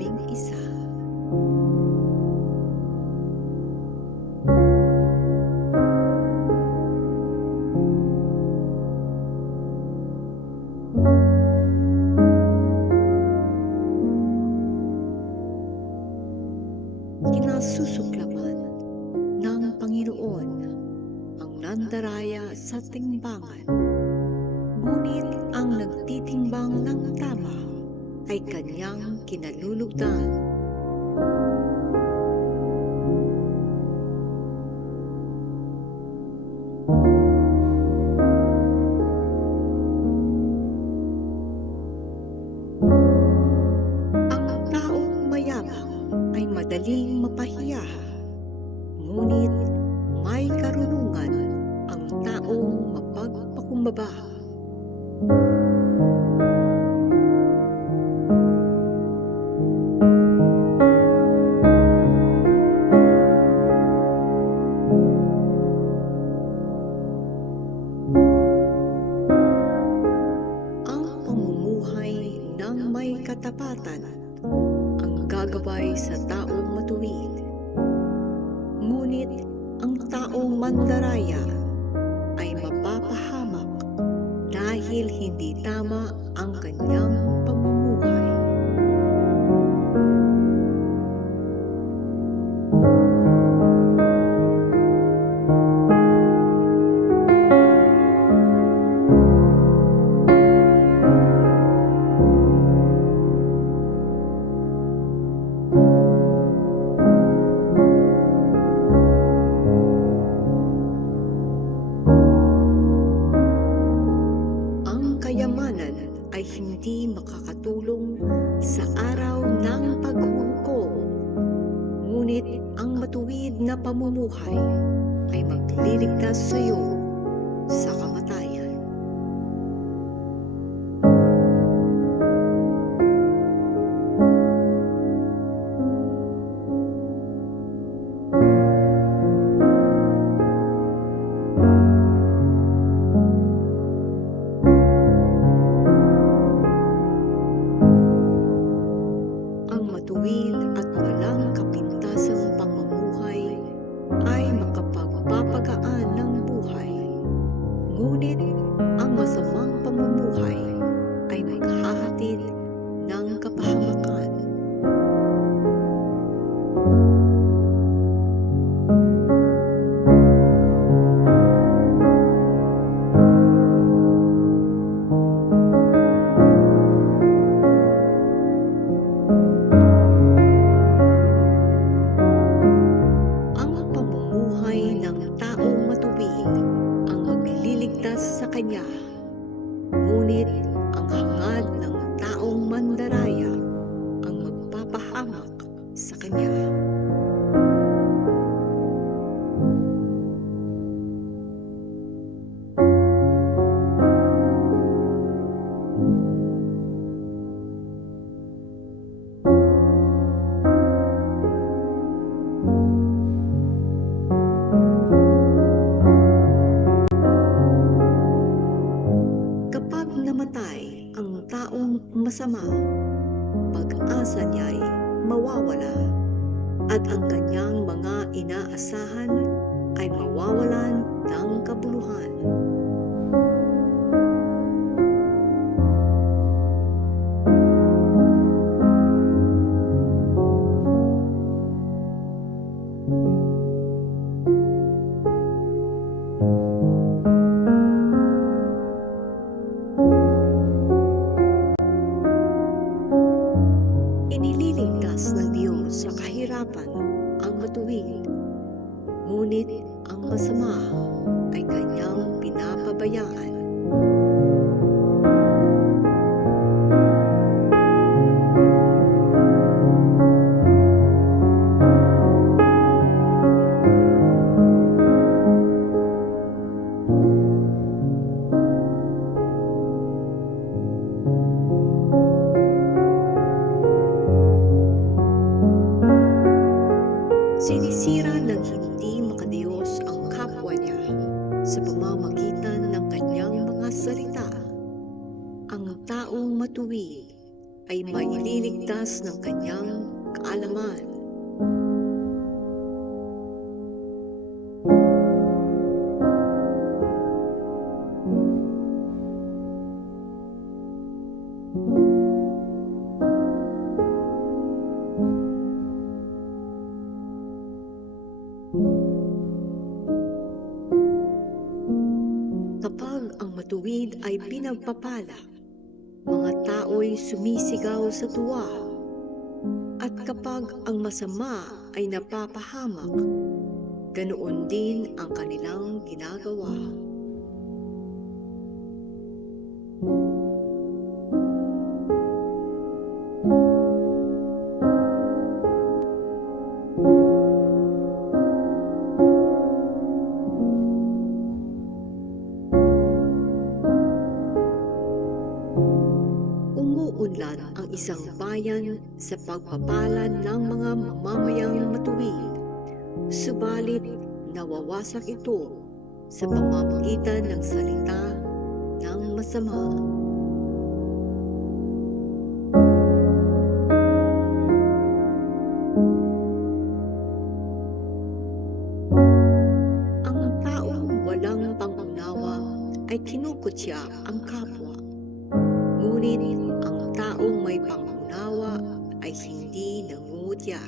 11. Kinasusuklaman ng Panginoon ang nandaraya sa timbangan, ngunit ang nagtitimbang ng tama ay kanyang kinalulugdan. Ang taong mayabang ay madaling mapahiya, ngunit may karunungan ang taong mapagpakumbaba. Ang pamumuhay ng may katapatan ang gagabay sa taong matuwid, ngunit ang taong mandaraya ay mapapahamak dahil hindi tama ang kanyang pamumuhay. Ang kayamanan ay hindi makakatulong sa araw ng paghuhukom, ngunit ang matuwid na pamumuhay ay magliligtas sa iyo sa kamatayan. Ang matuwid at walang kapintasang pamumuhay ay makapagpapagaan ng buhay, ngunit ang masamang pamumuhay ay maghahatid ng kapahamakan. Ang pamumuhay ng taong matuwid ang magliligtas sa kanya, ngunit ang hangad ng taong mandaraya ang magpapahamak sa kanya. Kapag namatay ang taong masama, pag-asa niya'y mawawala at ang kanyang mga inaasahan ay mawawalan ng kabuluhan. Inililigtas ng Diyos sa kahirapan ang matuwid, ngunit ang masama ay kanyang pinapabayaan. Sinisira ng hindi makadiyos ang kapwa niya sa pamamagitan ng kanyang mga salita. Ang taong matuwid ay maililigtas ng kanyang kaalaman. Kapag ang matuwid ay pinagpapala, mga tao'y sumisigaw sa tuwa. At kapag ang masama ay napapahamak, ganoon din ang kanilang ginagawa. Umuunlad ang isang bayan sa pagpapalad ng mga mamamayang matuwid, subalit nawawasak ito sa pamamagitan ng salita ng masama. Ang taong walang pangunawa ay kinukutya ang kapwa, ngunit ang taong may pangunawa ay hindi nangungutya.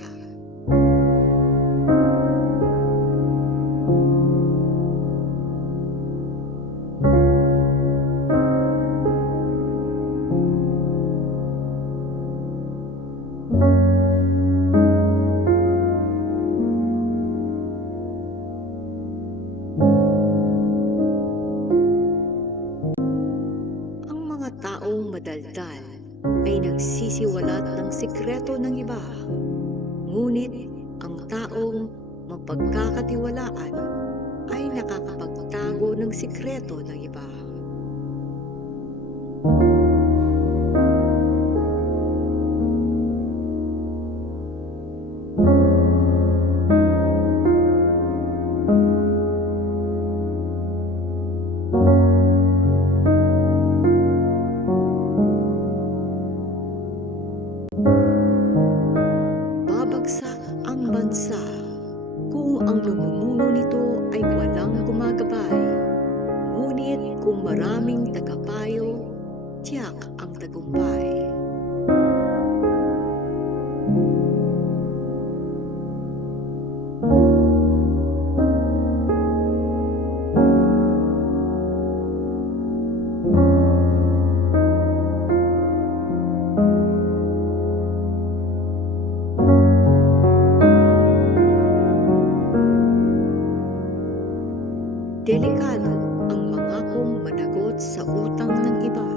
Ang mga taong madaldal ay nagsisiwalat ng sikreto ng iba, ngunit ang taong mapagkakatiwalaan ay nakakapagtago ng sikreto ng iba. Babagsak ang bansa kung ang namumuno nito ay walang gumagabay, ngunit kung maraming tagapayo, tiyak ang tagumpay. Delikado ang mangakong managot sa utang ng iba,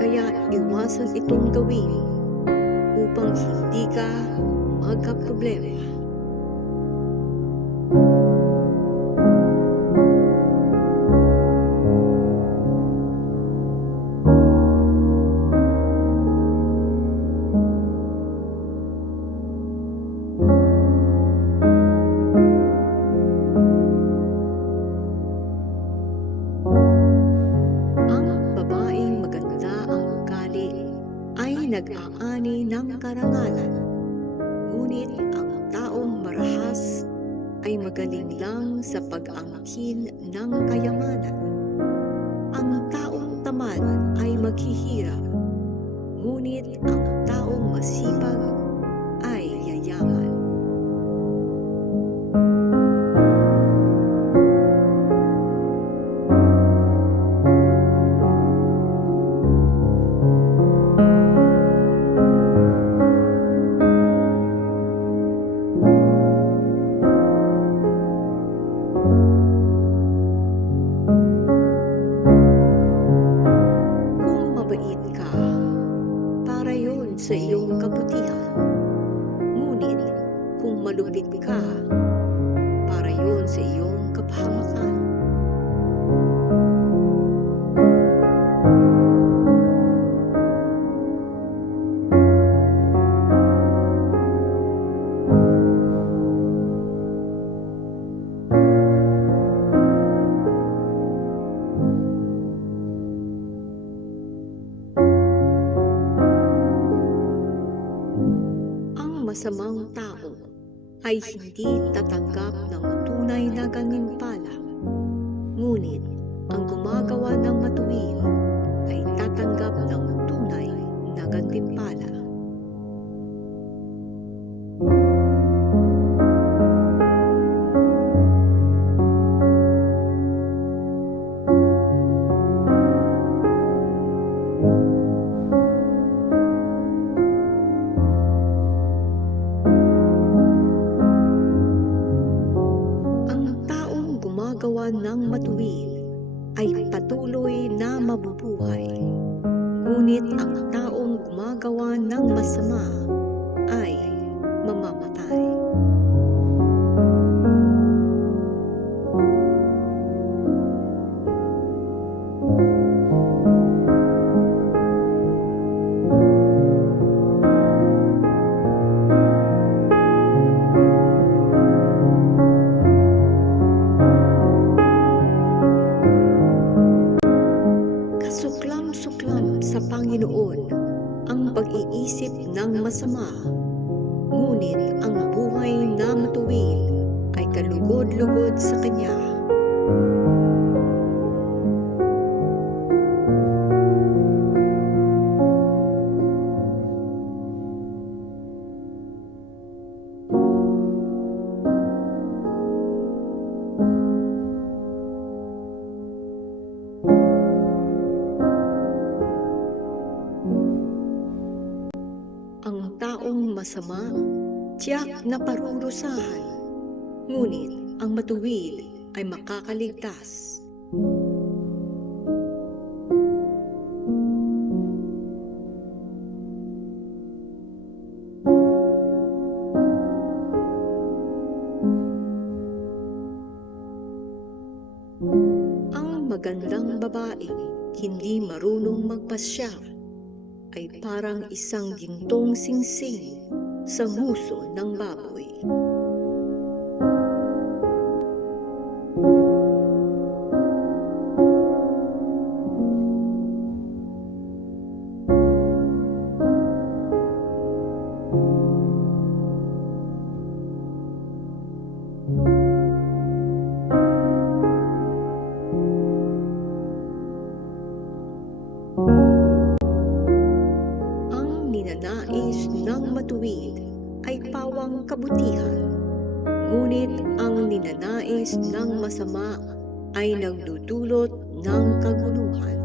kaya iwasan itong gawin upang hindi ka magkaproblema. Nag-aani ng karangalan, ngunit ang taong marahas ay magaling lang sa pag-angkin ng kayamanan. Ang taong tamad ay maghihirap, ngunit ang taong masipag ay yayaman. Sa iyong kabutihan, ngunit kung malupit ka, para yun sa iyong kapahamakan. masamang tao ay hindi tatanggap ng tunay na gantimpala, ngunit ang gumagawa ng matuwid ay tatanggap ng tunay na gantimpala. Gumagawa ng matuwid ay patuloy na mabubuhay, ngunit ang taong gumagawa ng masama ay mamamatay. Kasuklam-suklam sa Panginoon ang pag-iisip ng masama, ngunit ang buhay na matuwid ay kalugod-lugod sa Kanya. Ang taong masama, tiyak na parurusahan, ngunit ang matuwid ay makakaligtas. Ang magandang babaeng hindi marunong magpasya ay parang isang gintong singsing sa nguso ng baboy. Ninanais ng matuwid ay pawang kabutihan, ngunit ang ninanais ng masama ay nagdudulot ng kaguluhan.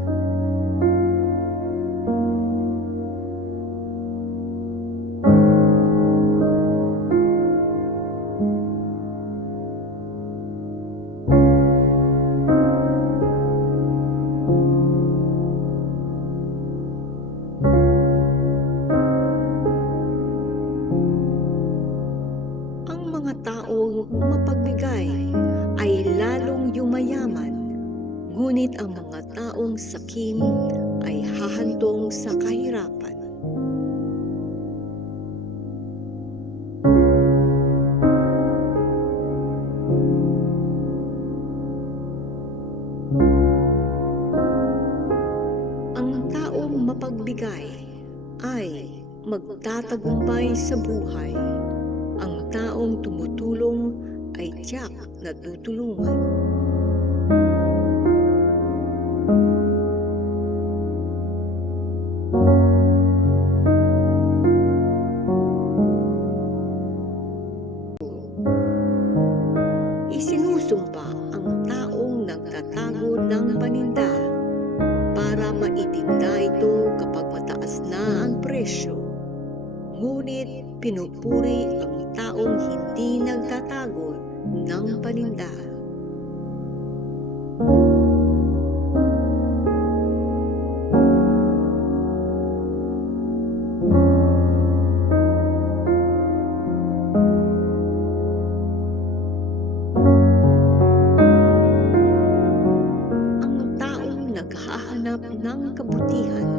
Taong mapagbigay ay lalong yumayaman, ngunit ang mga taong sakim ay hahantong sa kahirapan. Ang taong mapagbigay ay magtatagumpay sa buhay. Ang taong tumutulong ay tiyak na tutulungan. Isinusumpa ang taong nagtatago ng paninda para maitinda ito kapag mataas na ang presyo. Ngunit pinupuri ang taong hindi nagtatago ng paninda. Ang taong naghahanap ng kabutihan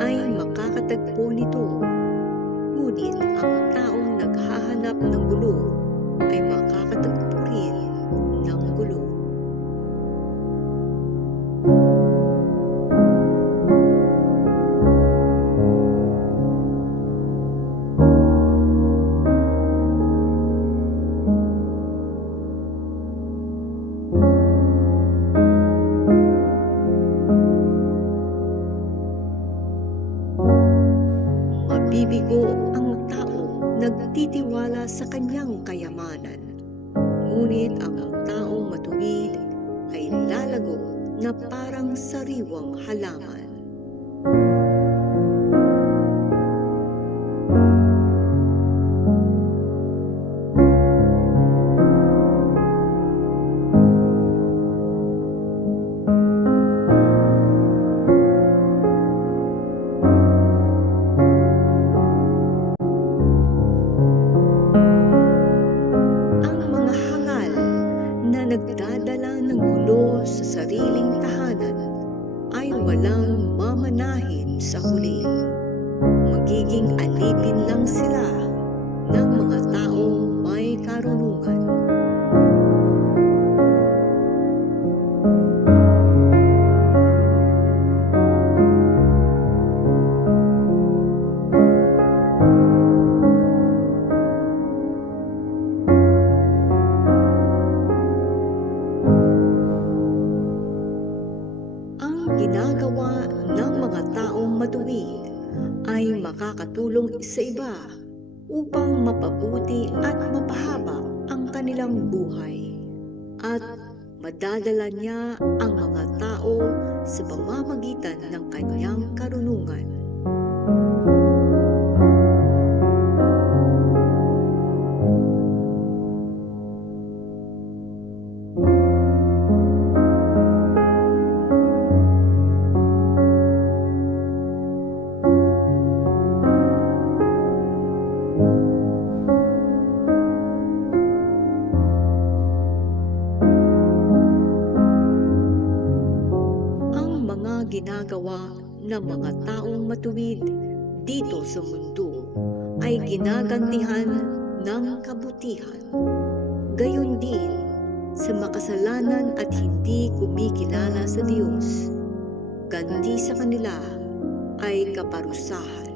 ay makakatagpo nito. Ngunit ang taong naghahanap ng gulo ay makakatagpo rin ng gulo. ang taong nagtitiwala sa kanyang kayamanan. Ngunit ang taong matuwid ay lalago na parang sariwang halaman. Ang mga hangal na nagdadala ng gulo sa sariling tahanan ay walang mamanahin sa huli. Magiging alipin lang sila ng mga taong may karunungan. Ang ginagawa ng mga taong matuwid ay makakatulong sa iba upang mapabuti at mapahaba ang kanilang buhay, at madadala niya ang mga tao sa pamamagitan ng kanyang karunungan. Ang mga ginagawa ng mga taong matuwid dito sa mundo ay ginagantihan ng kabutihan. Gayon din sa makasalanan at hindi kumikilala sa Diyos, ganti sa kanila ay kaparusahan.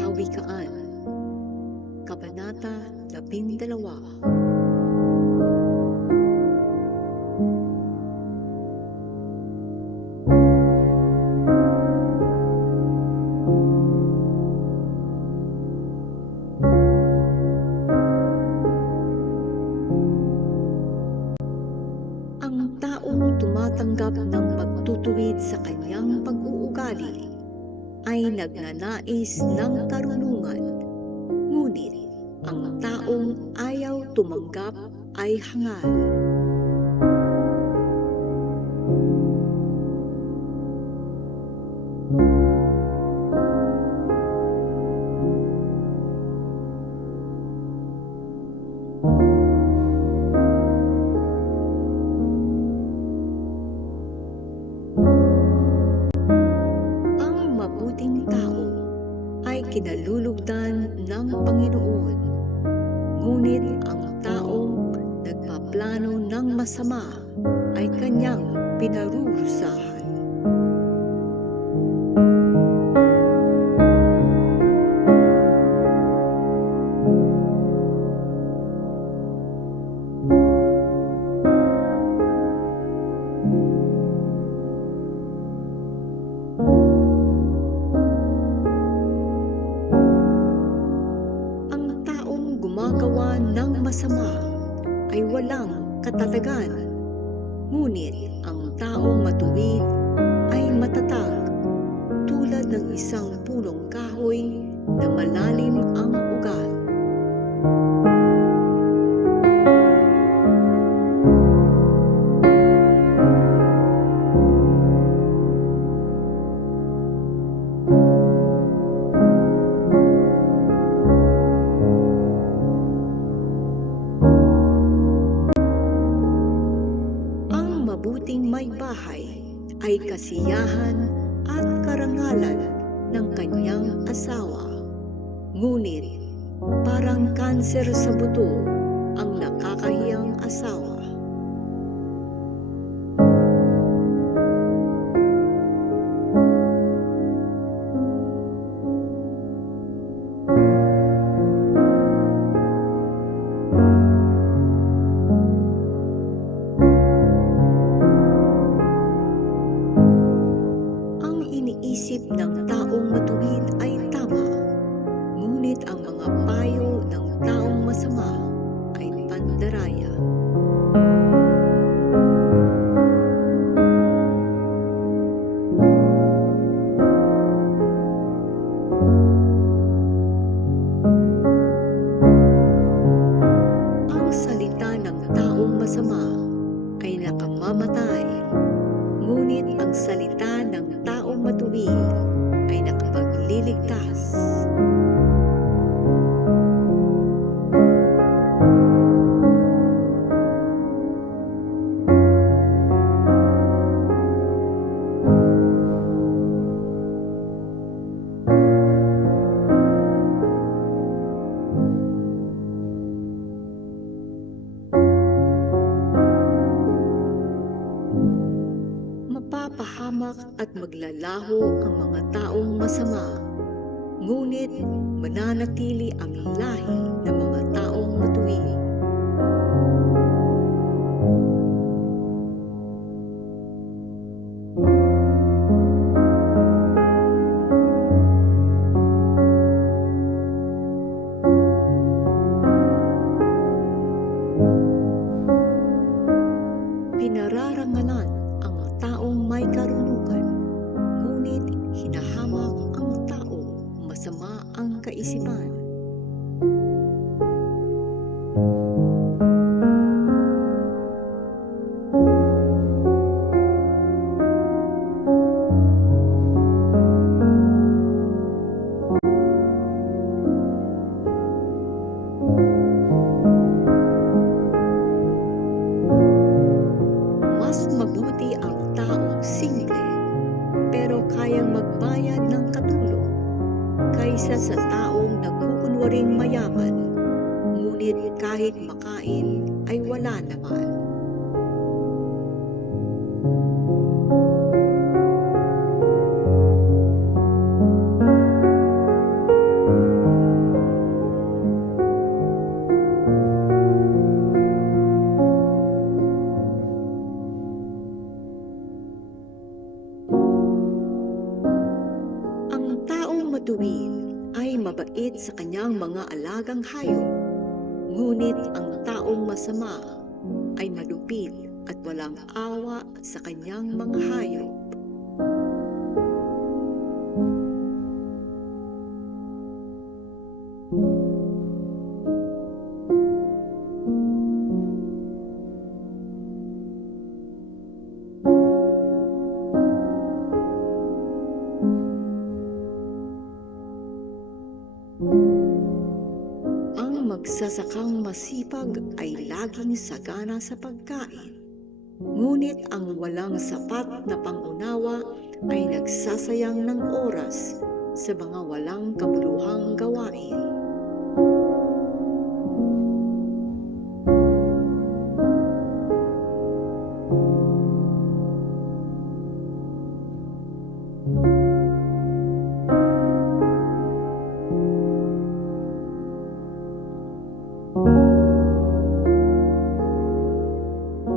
Kawikaan, Kabanata 12. Ang taong tumatanggap ng pagtutuwid sa kanyang pag-uugali ay nagnanais ng karunungan, ngunit ang taong ayaw tumanggap ay hangal. Ang mabuting tao ay kinalulugdan ng Panginoon, ngunit ang taong nagpaplano ng masama ay kanyang pinarurusahan. Ang taong gumagawa ng masama ay walang katatagan, ngunit ang taong matuwid ay matatag, tulad ng isang punong kahoy na malalim ang ugat. Ang mabuting may bahay ay kasiyahan at karangalan ng kanyang asawa, ngunit parang kanser sa buto ang nakakahiyang asawa. Ang iniisip ng taong matuwid ay tama, ngunit ang mga payo ng taong masama ay pandaraya. Ang salita ng taong masama ay nakamamatay, ngunit ang salita ng taong matuwid ay nakapagliligtas. Mapapahamak at maglalaho ang mga taong masama, ngunit mananatili ang lahi ng mga taong matuwid. Pinararangalan ang taong may karunungan, ngunit hinahamak ang taong masama ang kaisipan. Mas mabuti ang taong simple pero kayang magbayad ng katulong kaysa sa taong nagkukunwaring mayaman, ngunit kahit makain ay wala naman. Ang taong matuwid ay mabait sa kanyang mga alagang hayop, ngunit ang taong masama ay malupit at walang awa sa kanyang mga hayop. Ang magsasakang masipag ay laging sagana sa pagkain, ngunit ang walang sapat na pangunawa ay nagsasayang ng oras sa mga walang kabuluhang gawain.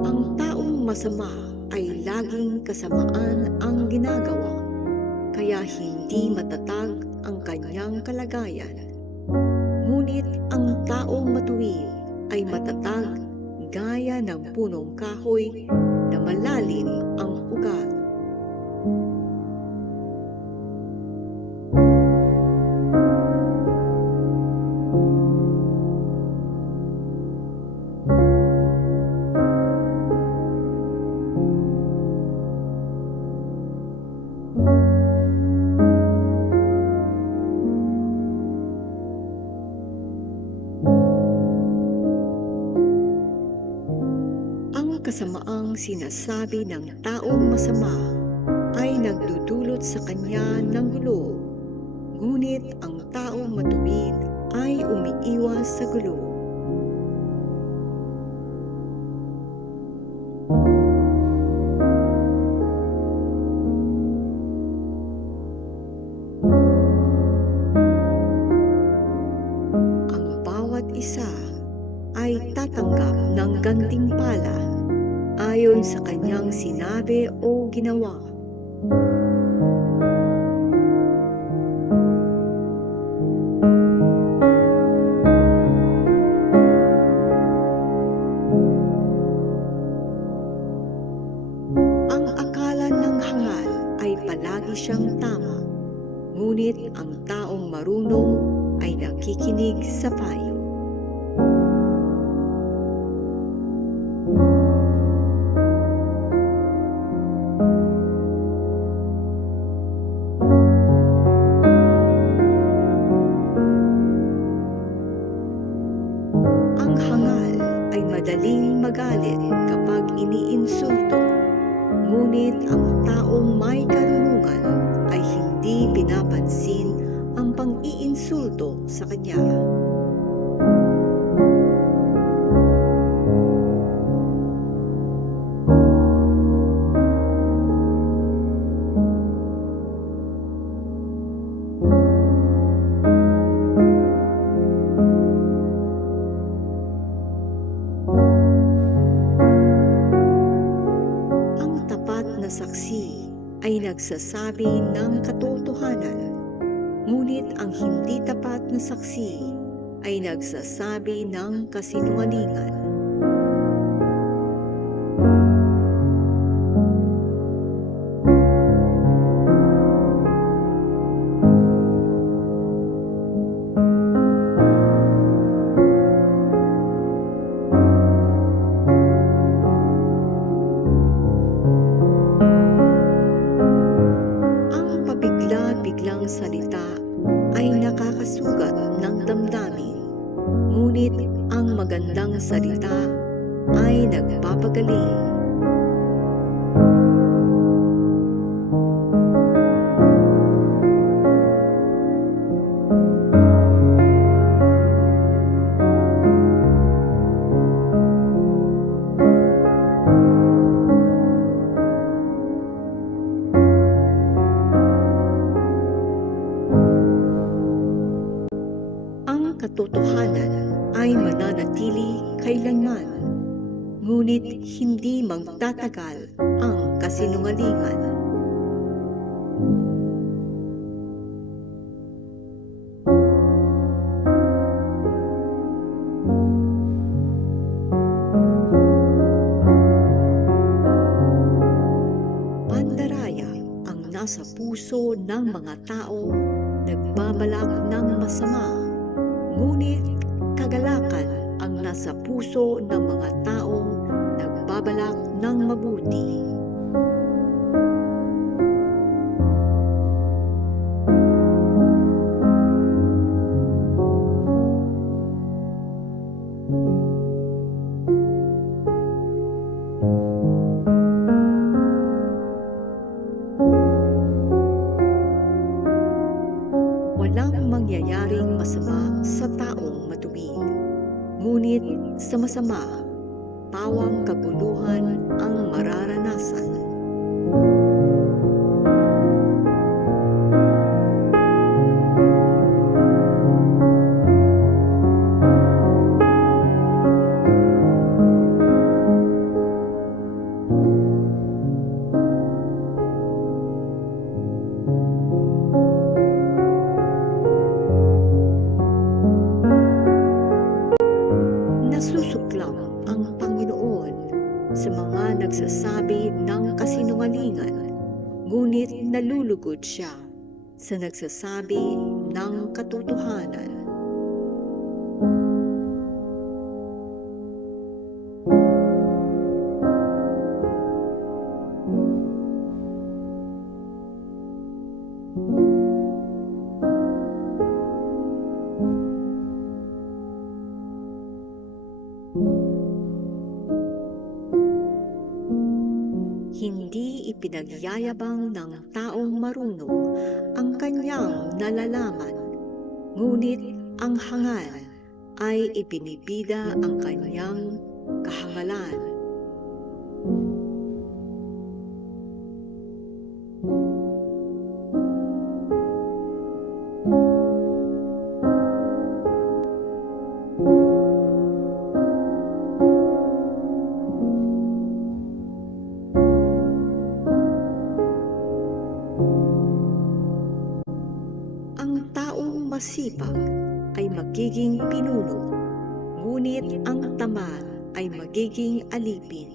Ang taong masama ay laging kasamaan ang ginagawa, kaya hindi matatag ang kanyang kalagayan. Ngunit ang taong matuwid ay matatag gaya ng punong kahoy na malalim ang ugat. Ang kasamaang sinasabi ng taong masama ay nagdudulot sa kanya ng gulo, ngunit ang taong matuwid ay umiiwas sa gulo. Ang bawat isa ay tatanggap ng gantimpala ayon sa kanyang sinabi o ginawa. Ang akala ng hangal ay palagi siyang tama, ngunit ang taong marunong ay nakikinig sa payo. Ang hangal ay madaling magalit kapag iniinsulto, ngunit ang taong may karunungan ay hindi pinapansin ang pang-iinsulto sa kanya. Ang tapat na saksi ay nagsasabi ng katotohanan, ngunit ang hindi tapat na saksi ay nagsasabi ng kasinungalingan. Ang pabigla-biglang salita ay nakakasugat ng damdamin, ngunit ang magandang salita ay nagpapagaling. Ang katotohanan ay mananatili kailanman, ngunit hindi magtatagal ang kasinungalingan. Pandaraya ang nasa puso ng mga tao nagbabalak ng masama, ngunit kagalakan ang nasa puso ng mga taong nagbabalak ng mabuti. masama sa taong matuwid. Ngunit sa masama, pawang kaguluhan ang mararanasan. Nasusuklam ang Panginoon sa mga nagsasabi ng kasinungalingan, ngunit nalulugod siya sa nagsasabi ng katotohanan. Hindi ipinagyayabang ng taong marunong ang kanyang nalalaman, ngunit ang hangal ay ibinibida ang kanyang kahangalan. Ang taong masipag ay magiging pinuno, ngunit ang tamad ay magiging alipin.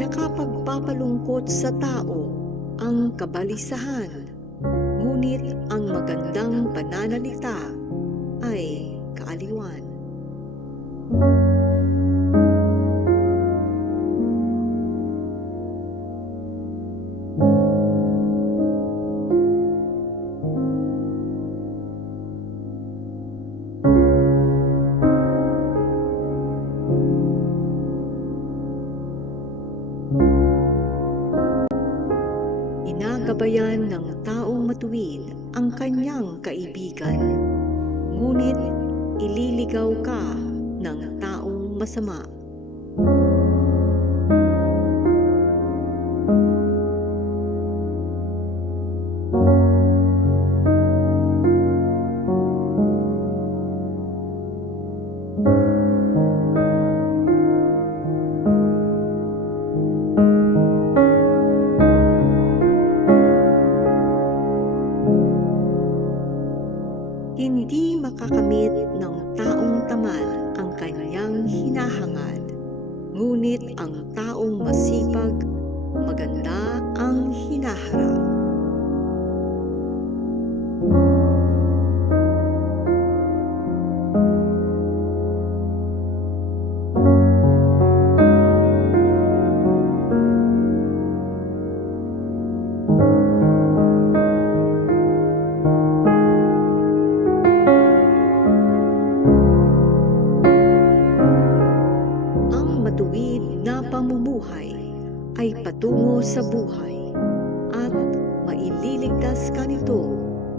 Nakapagpapalungkot sa tao ang kabalisahan, ngunit ang magandang pananalita ay kaaliwan. Ginagabayan ng taong matuwid ang kanyang kaibigan, ngunit ililigaw ka ng taong masama. Hindi makakamit ng taong tamad ang kanyang hinahangad, ngunit ang taong masipag, maganda ang hinaharap. Matuwid na pamumuhay ay patungo sa buhay at maililigtas ka nito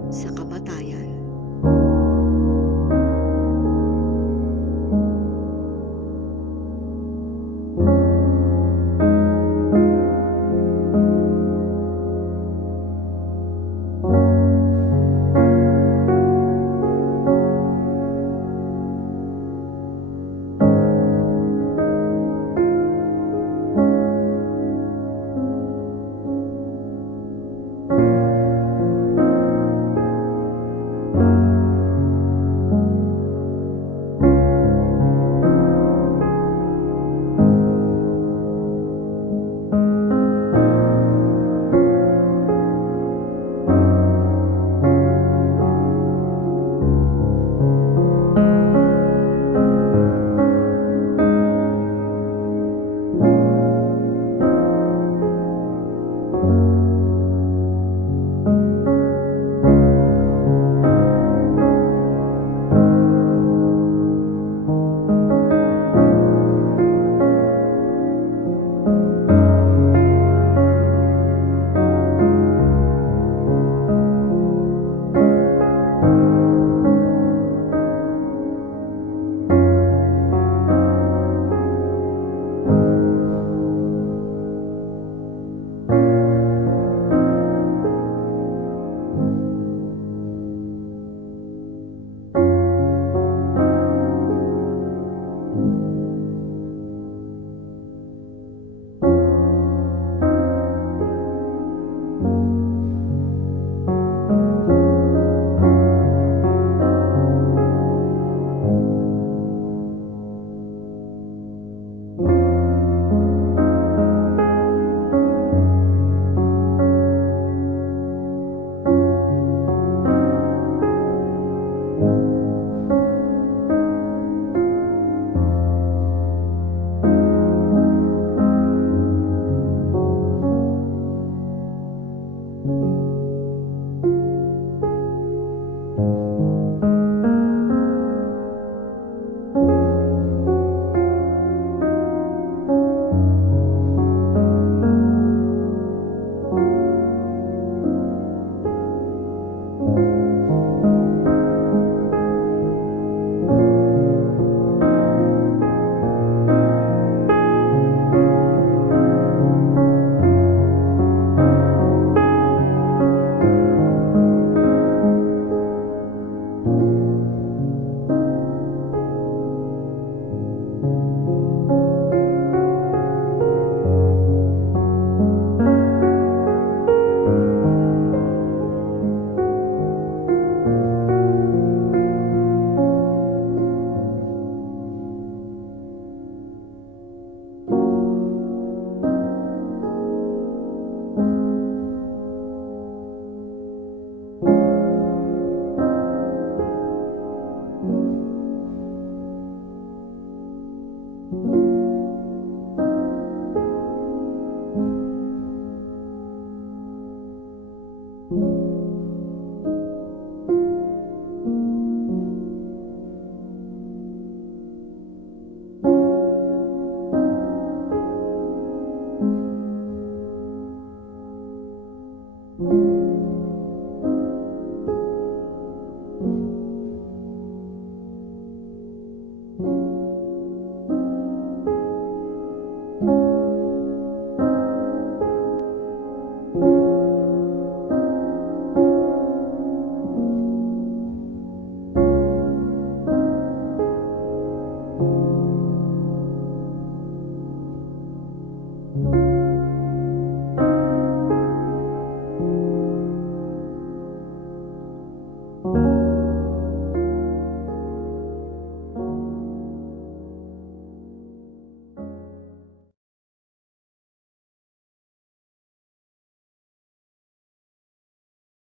sa kamatayan.